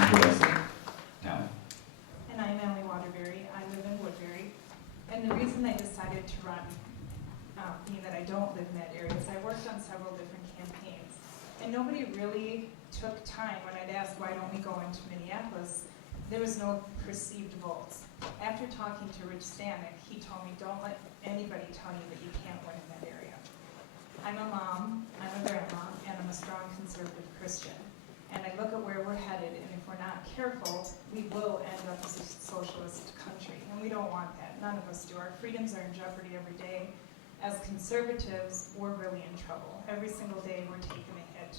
Thank you, Leslie. Now, And I'm Ellie Waterbury. I live in Woodbury. And the reason I decided to run, being that I don't live in that area, is I worked on several different campaigns. And nobody really took time when I'd asked, why don't we go into Minneapolis? There was no perceived votes. After talking to Rich Stanek, he told me, don't let anybody tell you that you can't win in that area. I'm a mom, I'm a grandma, and I'm a strong conservative Christian. And I look at where we're headed, and if we're not careful, we will end up as a socialist country. And we don't want that. None of us do. Our freedoms are in jeopardy every day. As conservatives, we're really in trouble. Every single day, we're taking a hit.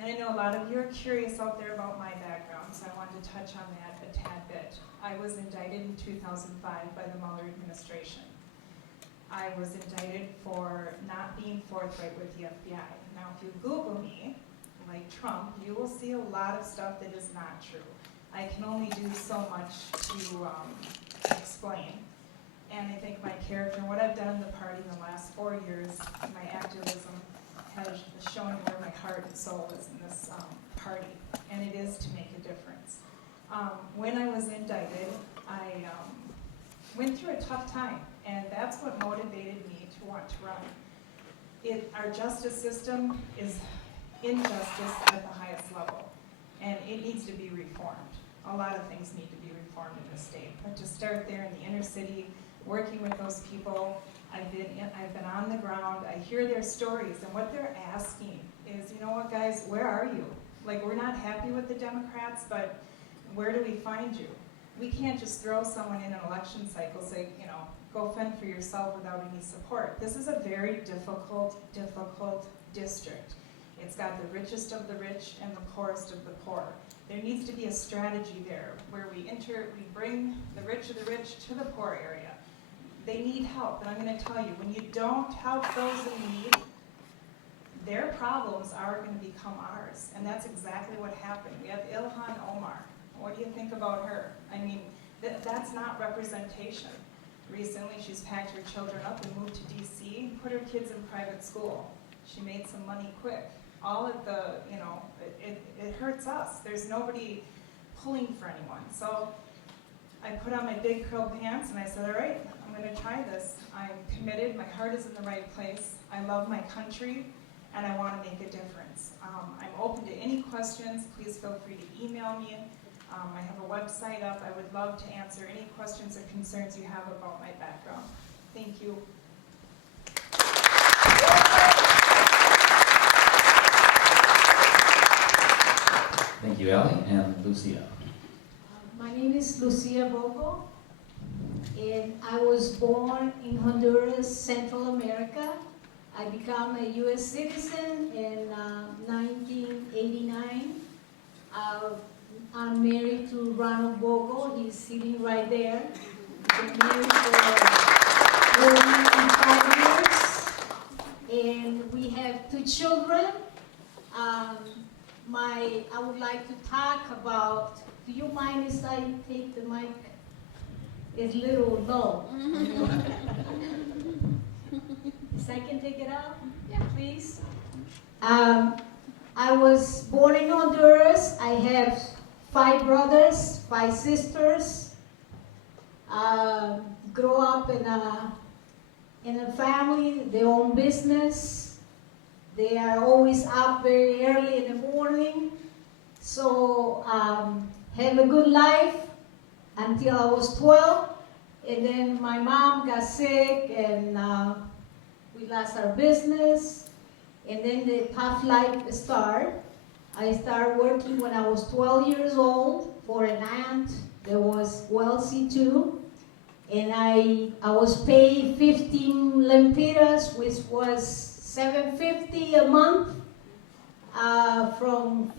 And I know a lot of you are curious out there about my background, so I wanted to touch on that a tad bit. I was indicted in 2005 by the Mueller administration. I was indicted for not being forthright with the FBI. Now, if you Google me, like Trump, you will see a lot of stuff that is not true. I can only do so much to explain. And I think my character and what I've done in the party in the last 4 years, my activism has shown where my heart and soul is in this party, and it is to make a difference. When I was indicted, I went through a tough time, and that's what motivated me to want to run. Our justice system is injustice at the highest level, and it needs to be reformed. A lot of things need to be reformed in this state, but to start there in the inner city, working with those people, I've been on the ground, I hear their stories, and what they're asking is, you know what guys, where are you? Like, we're not happy with the Democrats, but where do we find you? We can't just throw someone in an election cycle, say, you know, go fend for yourself without any support. This is a very difficult district. It's got the richest of the rich and the poorest of the poor. There needs to be a strategy there where we bring the rich of the rich to the poor area. They need help, and I'm going to tell you, when you don't help those in need, their problems are going to become ours, and that's exactly what happened. We have Ilhan Omar. What do you think about her? I mean, that's not representation. Recently, she's packed her children up and moved to D.C., put her kids in private school. She made some money quick. All of the, you know, it hurts us. There's nobody pulling for anyone. So I put on my big curl pants and I said, all right, I'm going to try this. I'm committed. My heart is in the right place. I love my country, and I want to make a difference. I'm open to any questions. Please feel free to email me. I have a website up. I would love to answer any questions or concerns you have about my background. Thank you. thank you, Ellie, and Lucia. My name is Lucia Bogo, and I was born in Honduras, Central America. I became a U.S. citizen in 1989. I'm married to Ronald Bogo. He's sitting right there. Been married for 5 years, and we have 2 children. I would like to talk about. Do you mind if I take the mic? It's a little low. If I can take it out, yeah, please. I was born in Honduras. I have 5 brothers, 5 sisters. Grow up in a family, their own business. They are always up very early in the morning. So have a good life until I was 12. And then my mom got sick, and we lost our business. And then the tough life started. I started working when I was 12 years old for an aunt that was wealthy too. And I was paid 15 lempiras, which was $7.50 a month, from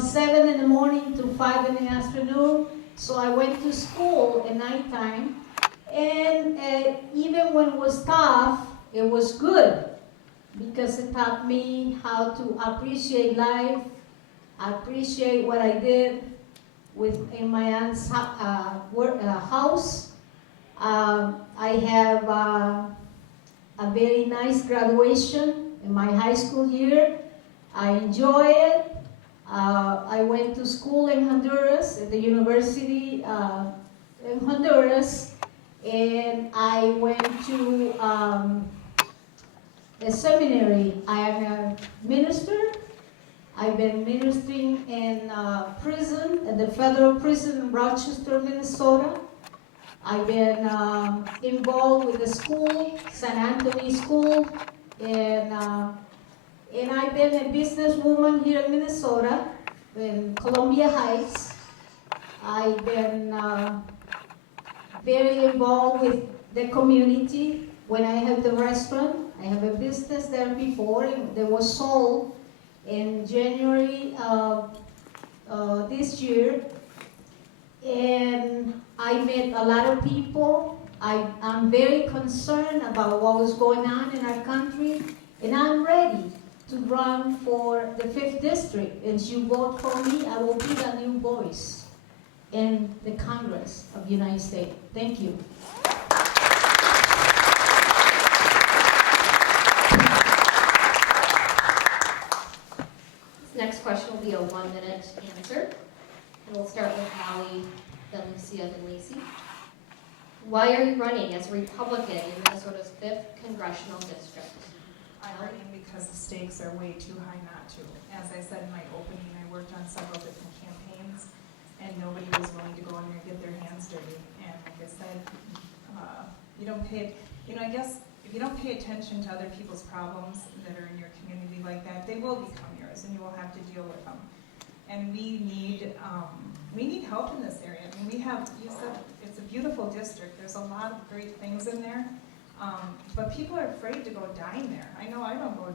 7 in the morning to 5 in the afternoon. So I went to school at nighttime, and even when it was tough, it was good because it taught me how to appreciate life, appreciate what I did in my aunt's house. I have a very nice graduation in my high school year. I enjoy it. I went to school in Honduras, at the university in Honduras, and I went to a seminary. I am a minister. I've been ministering in prison, at the federal prison in Rochester, Minnesota. I've been involved with the school, San Anthony School, and I've been a businesswoman here in Minnesota, in Columbia Heights. I've been very involved with the community. When I have the restaurant, I have a business there before, and that was sold in January of this year. And I met a lot of people. I'm very concerned about what was going on in our country, and I'm ready to run for the 5th District. As you vote for me, I will be the new voice in the Congress of the United States. Thank you. This next question will be a 1-minute answer. And we'll start with Hallie, then Lucia, then Lacey. Why are you running as a Republican in Minnesota's 5th Congressional District? I'm running because the stakes are way too high not to. As I said in my opening, I worked on several different campaigns, and nobody was willing to go in there and get their hands dirty. And like I said, I guess if you don't pay attention to other people's problems that are in your community like that, they will become yours, and you will have to deal with them. And we need help in this area. I mean, you said it's a beautiful district. There's a lot of great things in there. But people are afraid to go dine there. I know I don't go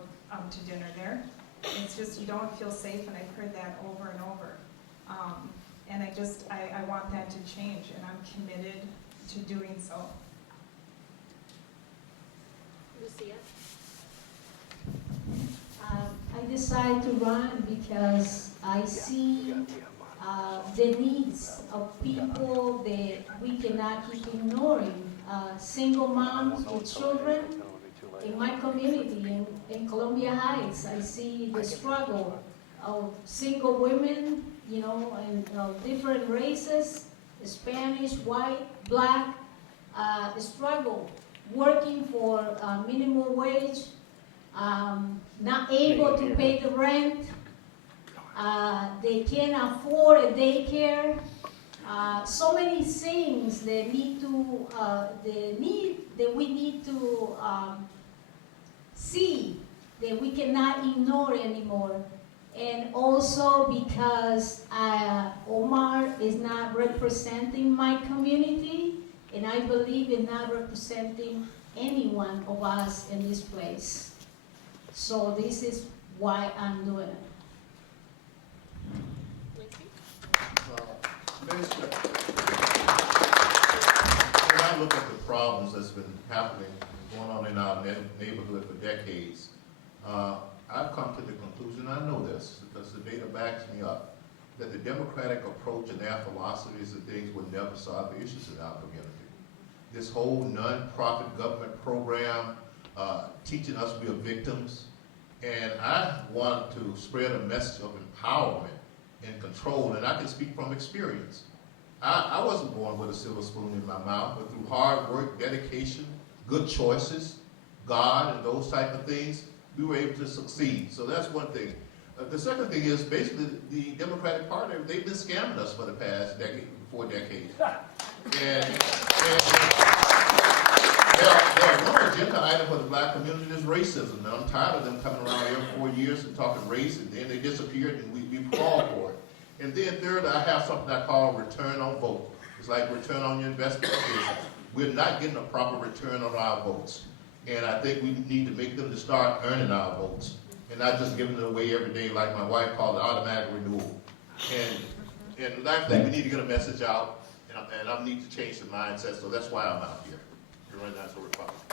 to dinner there. It's just you don't feel safe, and I've heard that over and over. And I want that to change, and I'm committed to doing so. Lucia? I decided to run because I see the needs of people that we cannot keep ignoring. Single moms with children in my community in Columbia Heights. I see the struggle of single women, and of different races, Spanish, white, black, struggle working for minimum wage, not able to pay the rent. They can't afford a daycare. So many things that we need to see that we cannot ignore anymore. And also because Omar is not representing my community, and I believe in not representing any one of us in this place. So this is why I'm doing it. Minister, when I look at the problems that's been happening, going on in our neighborhood for decades, I've come to the conclusion, I know this, because the data backs me up, that the Democratic approach and their philosophies and things will never solve the issues in our community. This whole non-profit government program teaching us we are victims, and I want to spread a message of empowerment and control, and I can speak from experience. I wasn't born with a silver spoon in my mouth, but through hard work, dedication, good choices, God, and those type of things, we were able to succeed. So that's one thing. The second thing is basically the Democratic Party, they've been scamming us for the past 4 decades. And their one agenda item for the black community is racism. And I'm tired of them coming around every 4 years and talking race, and then they disappeared and we crawled for it. And then third, I have something I call return on vote. It's like return on your investment. We're not getting a proper return on our votes. And I think we need to make them to start earning our votes and not just giving it away every day like my wife called it automatic renewal. And last thing, we need to get a message out, and I need to change the mindset, so that's why I'm out here. You're running out to Republican.